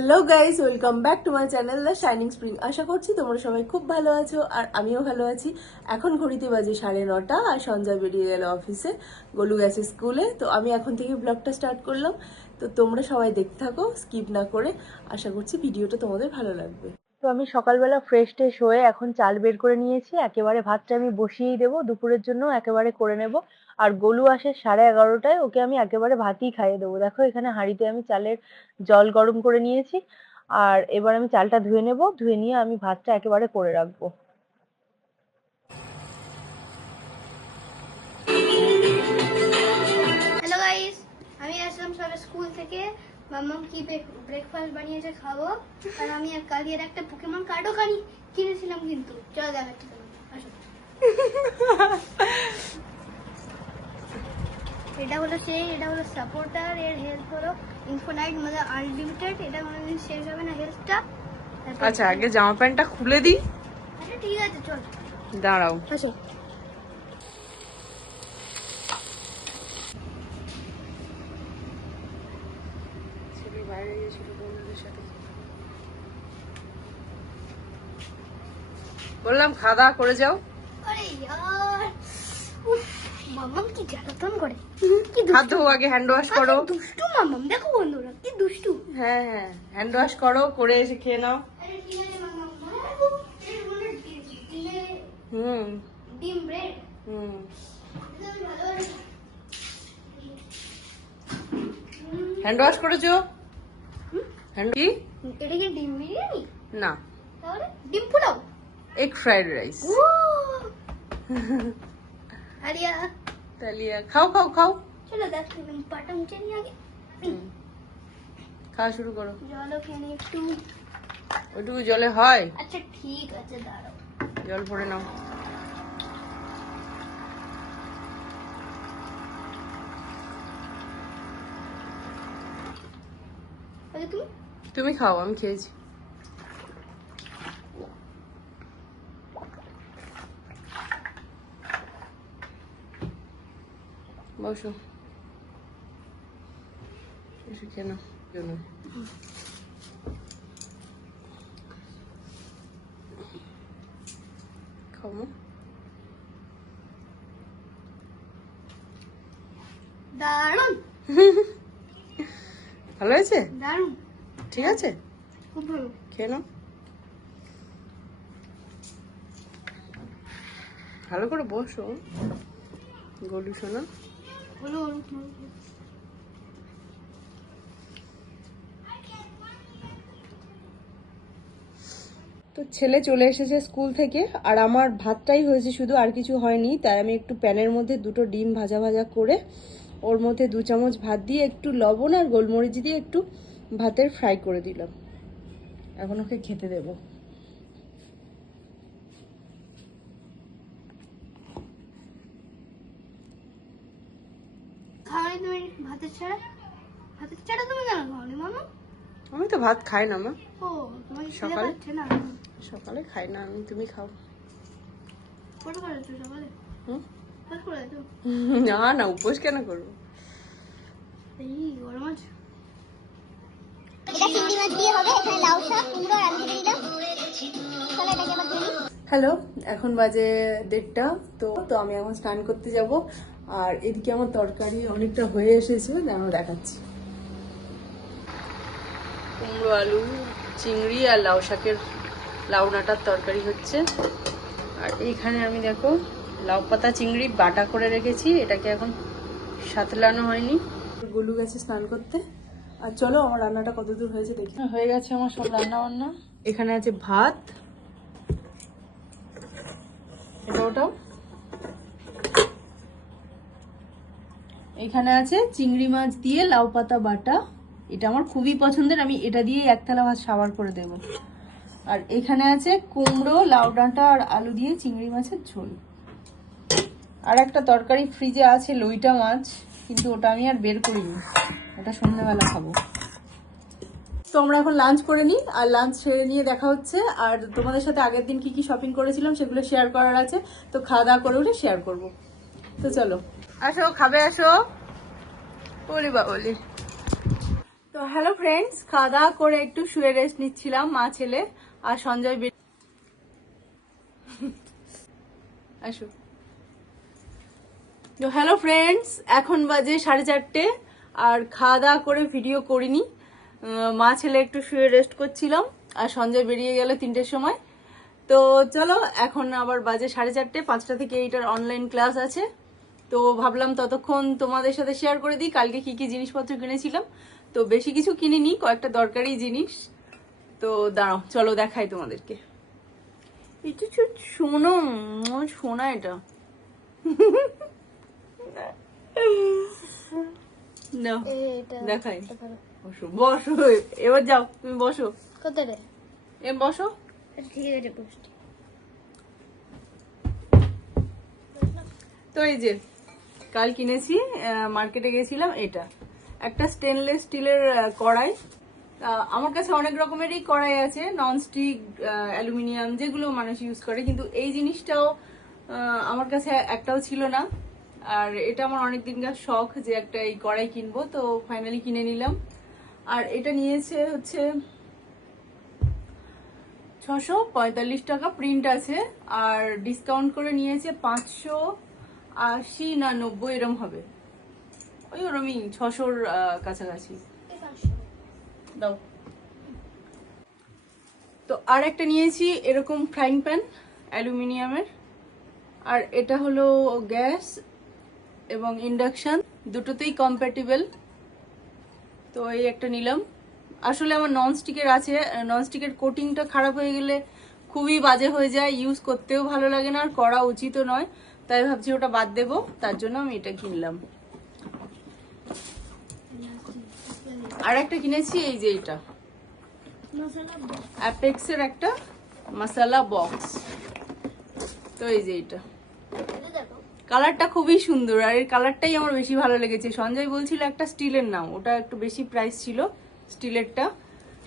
Hello guys, welcome back to my channel the shining spring. আশা করছি তোমরা সবাই খুব ভালো আছো আর আমিও ভালো আছি। এখন ঘড়িতে বাজে 9:30 আর সঞ্জয় বেরিয়ে গেল অফিসে, গোলু গেছে স্কুলে। তো আমি এখন থেকে ব্লগটা স্টার্ট করলাম। তো তোমরা সবাই দেখতে থাকো স্কিপ না করে। আশা করছি ভিডিওটা তোমাদের ভালো লাগবে। তো আমি সকালবেলা ফ্রেশ হয়ে এখন চাল বের করে নিয়েছি। একেবারে ভাতটা আমি বসিয়েই দেবো, দুপুরের জন্য একেবারে করে নেব। আর গোলু আসে 11:30টায়, ওকে আমি একেবারে ভাতই খাইয়ে দেবো। দেখো এখানে হাঁড়িতে আমি চালের জল গরম করে নিয়েছি। আর এবার আমি চালটা ধুয়ে নেব, ধুয়ে নিয়ে আমি ভাতটা একেবারে করে রাখবো। হ্যালো গাইস, আমি আসলাম সবে স্কুল থেকে। মাম্মাম কি ব্রেকফাস্ট বানিয়েছে খাবো। আর আমি কালকের একটা পোকেমন কার্ডও কিনেছিলাম, কিন্তু চলো দেখাচ্ছি তোমাকে। আসো। এটা হলো সাপোর্টার। এর হেলথ হলো ইনফিনাইট, মানে আনলিমিটেড। এটা কোনোদিন শেষ হবে না হেলথটা। আচ্ছা, আগে জামা প্যান্টটা খুলে দিই। আচ্ছা ঠিক আছে, চল দাঁড়াও। আসো। বাইরে গিয়েছিল বন্ধুদের সাথে, বললাম খাওয়া দাওয়া করে যাও। আরে ইয়ার, মাম্মাম কি জ্বালাতন করে, কি হাত ধোও, আগে হ্যান্ড ওয়াশ করো। দুষ্টু মাম্মাম, দেখো বন্ধুরা কি দুষ্টু। হ্যাঁ হ্যাঁ, হ্যান্ড ওয়াশ করো, করে এসে খেয়ে নাও। আরে ঠিক আছে মাম্মাম, হুম ডিম ব্রেড হুম। হ্যান্ড ওয়াশ করেছো? হ্যান্ড কি? এটা কি ডিম বিরিয়ানি? না, তাহলে ডিম পোলাও, এগ ফ্রাইড রাইস। ও আরিয়া, তালিয়া খাও খাও খাও। চলো দেখো পাটা মুছে নিয়ে আগে খাওয়া শুরু করো। জলও খেয়ে নিই একটু। ওইটুকু জলে হয়? আচ্ছা ঠিক আছে, দাঁড়াও। জল ভরে নাও। আগে তুমি তুমি খাও, আমি খেয়েছি। বসো, এসে খেয়ে নাও। জন্য খাও মা। দারুন, ভালো হয়েছে? দারুন, ঠিক আছে, খুব ভালো। খেয়ে নাও ভালো করে। বসো গলু শোনা। হলো তো ছেলে চলে এসেছে স্কুল থেকে, আর আমার ভাতটাই হয়েছে শুধু, আর কিছু হয়নি। তাই আমি একটু প্যানের মধ্যে 2টো ডিম ভাজা ভাজা করে ওর মধ্যে 2 চামচ ভাত দিয়ে একটু লবণ আর গোলমরিচ দিয়ে একটু ভাতের ফ্রাই করে দিলাম। এখন ওকে খেতে দেবো। খাওয়ানি তুমি ভাতের ছাড়া তুমি কেন খাওয়ানি মামা? আমি তো ভাত খাই না মা, ও তোমাকে খিদে সকালে পাচ্ছে না? সকালে খাই না আমি, তুমি খাও। কত করেছো সকালে? হুম, কত করেছো? না না, উপোস কেন করবো? এই গরম আছে। এটা চিংড়ি মাছ দিয়ে হবে, এখানে লাউ শাক, কুমড়ো আর আলু কেটে দিলাম। চলো এটাকে আবার ধুয়ে নিই। হ্যালো, এখন বাজে 1:30। তো আমি এখন স্নান করতে যাব। আর এদিকে আমার তরকারি অনেকটা হয়ে এসেছে, আমি দেখাচ্ছি। কুমড়ো, আলু, চিংড়ি আর লাউ শাকের লাউ ডাঁটার তরকারি হচ্ছে। আর এইখানে আমি দেখো লাউ পাতা চিংড়ি বাটা করে রেখেছি, এটাকে এখন সাতলানো হয়নি। গোলু গেছে স্নান করতে। আর চলো আমার রান্নাটা কতদূর হয়েছে দেখি। হয়ে গেছে আমার সব রান্না বান্না। এখানে আছে ভাত, ওটাও। এখানে আছে চিংড়ি মাছ দিয়ে লাউ পাতা বাটা, এটা আমার খুবই পছন্দের, আমি এটা দিয়ে 1 থালা ভাত সাবার করে দেব। আর এখানে আছে কুমড়ো, লাউ ডাঁটা আর আলু দিয়ে চিংড়ি মাছের ঝোল। আর একটা তরকারি ফ্রিজে আছে লইটা মাছ, কিন্তু ওটা আমি আর বের করিনি, ওটা সন্ধ্যাবেলা খাবো। তো আমরা এখন লাঞ্চ করে নিই, আর লাঞ্চ সেরে নিয়ে দেখা হচ্ছে। আর তোমাদের সাথে আগের দিন কি কি শপিং করেছিলাম সেগুলো শেয়ার করার আছে, তো খাওয়া দাওয়া করে উঠে শেয়ার করব। তো চলো আসো, খাবে আসো। বলি বা বলি। তো হ্যালো ফ্রেন্ডস, খাওয়া দাওয়া করে একটু শুয়ে রেস্ট নিচ্ছিলাম মা ছেলে, আর সঞ্জয় আসো। তো হ্যালো ফ্রেন্ডস, এখন বাজে 4:30 আর খাওয়া দাওয়া করে ভিডিও করিনি। মা ছেলে একটু শুয়ে রেস্ট করছিলাম আর সঞ্জয় বেরিয়ে গেল 3টের সময়। তো চলো, এখন আবার বাজে 4:30, 5টা থেকে এইটার অনলাইন ক্লাস আছে। তো ভাবলাম ততক্ষণ তোমাদের সাথে শেয়ার করে দিই কালকে কি কি জিনিসপত্র কিনেছিলাম। তো বেশি কিছু কিনিনি, কয়েকটা দরকারি জিনিস। তো দাঁড়াও, চলো দেখাই তোমাদেরকে। একটু শোনো, শোনা এটা নাও, দেখাই। বসো বসো, এবার যাও তুমি বসো। কোথায় রে? বসো। ঠিক আছে, বসছি। তো এই যে কাল কিনেছি, মার্কেটে গেছিলাম। এটা একটা স্টেনলেস স্টিলের কড়াই। আমার কাছে অনেক রকমেরই কড়াই আছে, ননস্টিক, অ্যালুমিনিয়াম, যেগুলো মানুষ ইউজ করে, কিন্তু এই জিনিসটাও আমার কাছে একটাও ছিল না। আর এটা আমার অনেক দিনকার শখ যে একটা এই কড়াই কিনবো, তো ফাইনালি কিনে নিলাম। আর এটা নিয়েছে হচ্ছে 645 টাকা, প্রিন্ট আছে, আর ডিসকাউন্ট করে নিয়েছে 580 না 90 এরম হবে, ওই ওরমই 600-র কাছাকাছি। দাও। তো আর একটা নিয়েছি এরকম ফ্রাইং প্যান, অ্যালুমিনিয়ামের। আর এটা হলো গ্যাস এবং ইন্ডাকশন, দুটোতেই কম্প্যাটিবল। তো এই একটা নিলাম। আসলে আমার ননস্টিকের আছে, ননস্টিকের কোটিংটা খারাপ হয়ে গেলে খুবই বাজে হয়ে যায়, ইউজ করতেও ভালো লাগে না, আর করা উচিতও নয়। তাই ভাবছি ওটা বাদ দেবো, তার জন্য আমি এটা কিনলাম। আর একটা কিনেছি এই যে এটা অ্যাপেক্সের একটা মশলা বক্স। তো এই যে এটা কালারটা খুবই সুন্দর, আর এর কালারটাই আমার বেশি ভালো লেগেছে। সঞ্জয় বলছিল একটা স্টিলের নাম, ওটা একটু বেশি প্রাইস ছিল স্টিলেরটা।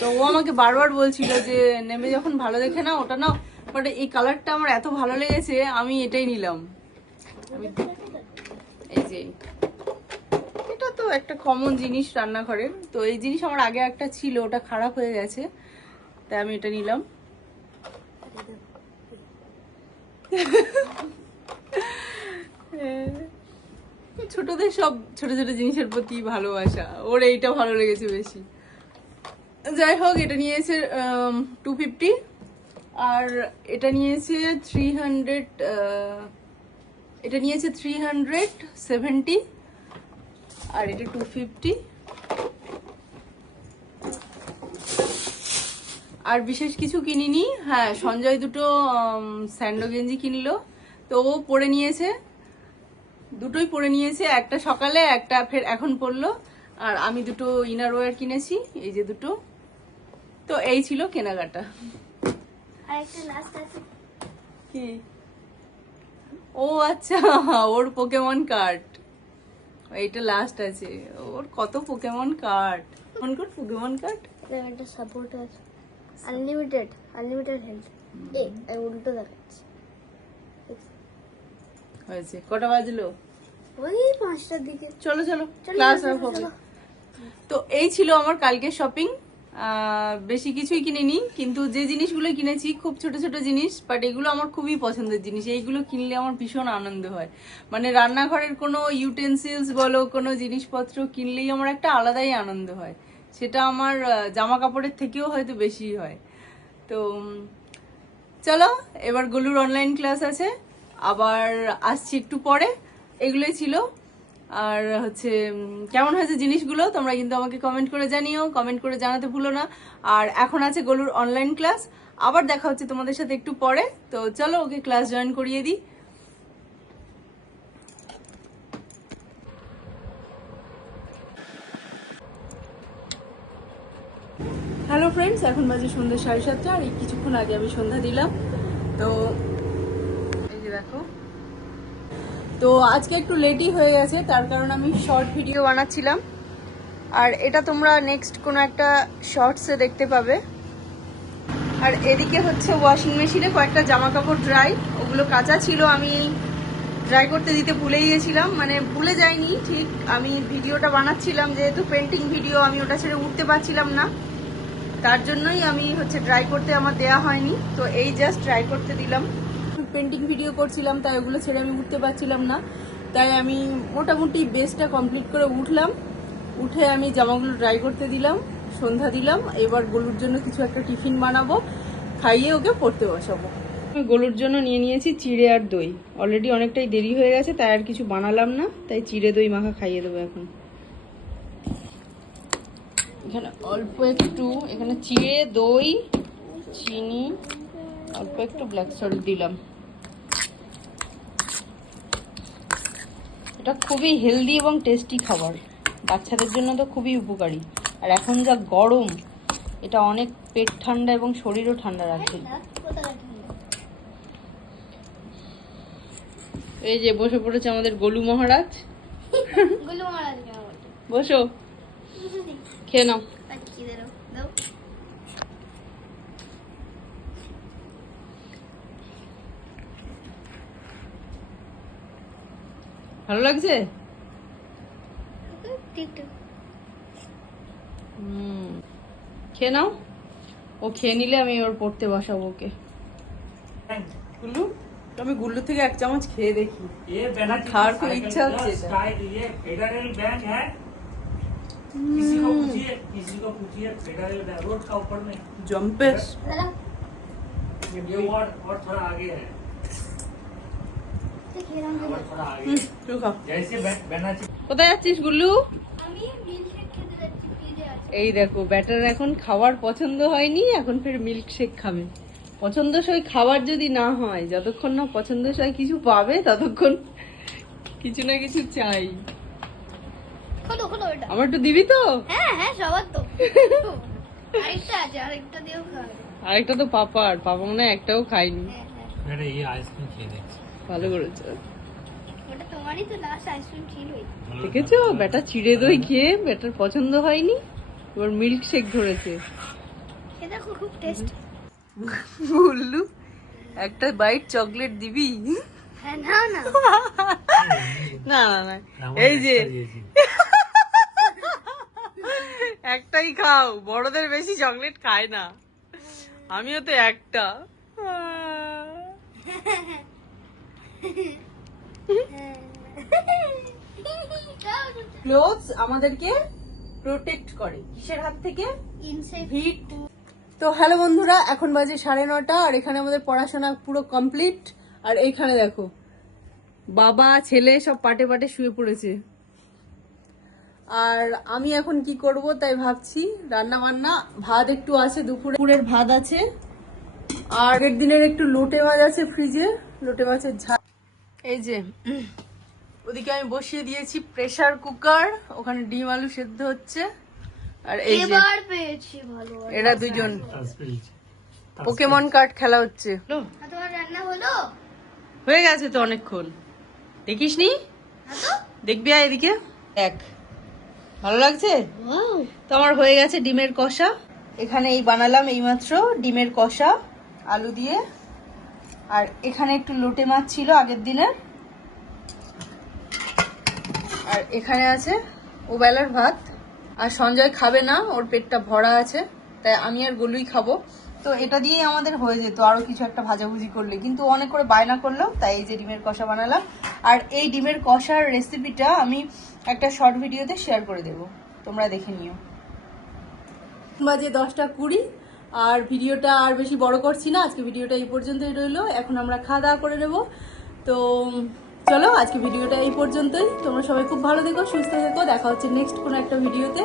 তো ও আমাকে বারবার বলছিল যে নেমে যখন ভালো দেখে না ওটা নাও, বাট এই কালারটা আমার এত ভালো লেগেছে আমি এটাই নিলাম। এই যে এটা তো একটা কমন জিনিস রান্নাঘরের, তো এই জিনিস আমার আগে একটা ছিল, ওটা খারাপ হয়ে গেছে, তাই আমি এটা নিলাম। ছোটদের সব ছোট ছোট জিনিসের প্রতি ভালোবাসা, ওর এইটা ভালো লেগেছে বেশি। যাই হোক, এটা নিয়েছে 250, আর এটা নিয়েছে 300, এটা নিয়েছে 370, আর এটা 250। আর বিশেষ কিছু কিনিনি। হ্যাঁ, সঞ্জয় দুটো স্যান্ডো গেঞ্জি কিনলো, তো ও পরে নিয়েছে, দুটোই পরে নিয়েছে, একটা সকালে একটা ফের এখন পরলো। আর আমি দুটো ইনার ওয়্যার কিনেছি, এই যে দুটো। তো এই ছিল কেনাকাটা। আর একটা লাস্ট আছে কি? ও আচ্ছা, ওর পোকেমন কার্ড, এইটা লাস্ট আছে। ওর কত পোকেমন কার্ড, পোকেমন কার্ড। একটা সাপোর্ট আছে, আনলিমিটেড হেলথ। এই উল্টো দেখাচ্ছে। হয়েছে, কটা বাজলো? ওই 5টার দিকে। চলো চলো, ক্লাস হবে। তো এই ছিল আমার কালকে শপিং। বেশি কিছুই কিনিনি, কিন্তু যে জিনিসগুলো কিনেছি খুব ছোট ছোট জিনিস, বাট এগুলো আমার খুবই পছন্দের জিনিস। এইগুলো কিনলে আমার ভীষণ আনন্দ হয়, মানে রান্নাঘরের কোনো ইউটেন্সিলস বলো, কোনো জিনিসপত্র কিনলেই আমার একটা আলাদাই আনন্দ হয়। সেটা আমার জামা কাপড়ের থেকেও হয়তো বেশি হয়। তো চলো, এবার গোলুর অনলাইন ক্লাস আছে, আবার আসছি একটু পরে। এগুলোই ছিল। আর হচ্ছে কেমন হয়েছে জিনিসগুলো তোমরা কিন্তু আমাকে কমেন্ট করে জানিও, কমেন্ট করে জানাতে ভুলো না। আর এখন আছে গোলুর অনলাইন ক্লাস, আবার দেখা হচ্ছে তোমাদের সাথে একটু পরে। তো চলো ওকে ক্লাস জয়েন করিয়ে দিই। হ্যালো ফ্রেন্ডস, এখন বাজে সন্ধ্যা 7:30, আর এই কিছুক্ষণ আগে আমি সন্ধ্যা দিলাম। তো এই যে দেখো, তো আজকে একটু লেটই হয়ে গেছে, তার কারণ আমি শর্ট ভিডিও বানাচ্ছিলাম। আর এটা তোমরা নেক্সট কোনো একটা শর্টসে দেখতে পাবে। আর এদিকে হচ্ছে ওয়াশিং মেশিনে কয়েকটা জামা কাপড় ড্রাই, ওগুলো কাঁচা ছিল, আমি ড্রাই করতে দিতে ভুলেই গেছিলাম, মানে ভুলে যাইনি ঠিক, আমি ভিডিওটা বানাচ্ছিলাম যেহেতু পেন্টিং ভিডিও, আমি ওটা ছেড়ে উঠতে পারছিলাম না, তার জন্যই আমি হচ্ছে ড্রাই করতে আমার দেয়া হয়নি। তো এই জাস্ট ড্রাই করতে দিলাম, পেন্টিং ভিডিও করছিলাম তাই ওগুলো ছেড়ে আমি উঠতে পারছিলাম না, তাই আমি মোটামুটি বেসটা কমপ্লিট করে উঠলাম, উঠে আমি জামাগুলো ড্রাই করতে দিলাম, সন্ধ্যা দিলাম। এবার গলুর জন্য কিছু একটা টিফিন বানাবো, খাইয়ে ওকে পড়তে বসাবো। আমি গলুর জন্য নিয়ে নিয়েছি চিড়ে আর দই, অলরেডি অনেকটাই দেরি হয়ে গেছে তাই আর কিছু বানালাম না, তাই চিড়ে দই মাখা খাইয়ে দেবো এখন। এখানে অল্প একটু, এখানে চিড়ে দই চিনি অল্প একটু ব্ল্যাক সল্ট দিলাম। এটা খুবই হেলদি এবং টেস্টি খাবার, বাচ্চাদের জন্য তো খুবই উপকারী, আর এখন যা গরম এটা অনেক পেট ঠান্ডা এবং শরীরও ঠান্ডা রাখে। এই যে বসে পড়েছে আমাদের গোলু মহারাজ, বসো খেয়ে নাও। ভালো লাগছে? খেয়ে নাও, ও খেয়ে নিলে আমি ওর পড়তে বসাবো ওকে। গুল্লু, আমি গুল্লু থেকে এক চামচ খেয়ে দেখি, খাওয়ার খুব ইচ্ছা হচ্ছে। किसी को पूछिए फेडरल बैंक रोड का ऊपर में জম্পেস ये और थोड़ा आगे है, और थोड़ा आगे जैसे बेनाची। কোথায় যাচ্ছিস গুল্লু? এই দেখো ব্যাটার এখন খাবার পছন্দ হয়নি, এখন ফের মিল্কশেক খাবে। পছন্দসই খাবার যদি না হয়, যতক্ষণ না পছন্দসই কিছু পাবে ততক্ষণ কিছু না কিছু চাই। আমার একটু দিবি তো? হ্যাঁ সবার তো আরেকটা আছে, আরেকটা দিয়েও খাবে। আরেকটা তো পাপার, পাপা মনে হয় একটাও খাইনি। अरे ये आइसक्रीम खेल रहे ভালো করেছো। ওটা তোমারই তো লাস্ট আইসক্রিম ছিলই। দেখেছো ব্যাটা চিড়ে দই খেয়ে ব্যাটার পছন্দ হয়নি, এবার মিল্কশেক ধরেছে। এটা খুব টেস্ট। বললু একটা বাইট চকলেট দিবি? হ্যাঁ না না না না না, এই যে একটাই খাও, বড়দের বেশি চকলেট খায় না, আমিও তো একটা। ক্লোথস আমাদেরকে প্রোটেক্ট করে কিসের হাত থেকে? ইনসেক্ট। হিট। তো হ্যালো বন্ধুরা, এখন বাজে 9:30 আর এখানে আমাদের পড়াশোনা পুরো কমপ্লিট। আর এইখানে দেখো বাবা ছেলে সব পাটে পাটে শুয়ে পড়েছে, আর আমি এখন কি করব তাই ভাবছি। রান্না বান্না, ভাত একটু আছে, দুপুরের ভাত আছে, আর আগের দিনের একটু লোটে মাছ আছে ফ্রিজে, লোটে মাছের ঝাল। এই যে ওদিকে আমি বসিয়ে দিয়েছি প্রেসার কুকার, ওখানে ডিম আলু সেদ্ধ হচ্ছে। আর এই যে এবার পেয়েছি ভালো। এরা দুজন পোকেমন কার্ড খেলা হচ্ছে। আর তোমার রান্না হলো? হয়ে গেছে তো অনেকক্ষণ, দেখিসনি? হ্যাঁ তো। দেখবি আয় এদিকে দেখ, ভালো লাগছে তো। আমার হয়ে গেছে ডিমের কষা, এখানে এই বানালাম এইমাত্র ডিমের কষা আলু দিয়ে, আর এখানে একটু লোটে মাছ ছিল আগের দিনের, আর এখানে আছে ওবেলার ভাত। আর সঞ্জয় খাবে না, ওর পেটটা ভরা আছে, তাই আমি আর গলুই খাবো। তো এটা দিয়েই আমাদের হয়ে যেত আরো কিছু একটা ভাজাভুজি করলে, কিন্তু অনেক করে বায়না করলো, তাই এই যে ডিমের কষা বানালাম। আর এই ডিমের কষার রেসিপিটা আমি একটা শর্ট ভিডিওতে শেয়ার করে দেব, তোমরা দেখে নিও। বাজে 10:20 আর ভিডিওটা আর বেশি বড় করছি না, আজকে ভিডিওটা এই পর্যন্তই রইলো। এখন আমরা খাওয়া দাওয়া করে নেব। তো চলো আজকে ভিডিওটা এই পর্যন্তই, তোমরা সবাই খুব ভালো থেকো, সুস্থ থেকো, দেখা হচ্ছে নেক্সট কোনো একটা ভিডিওতে।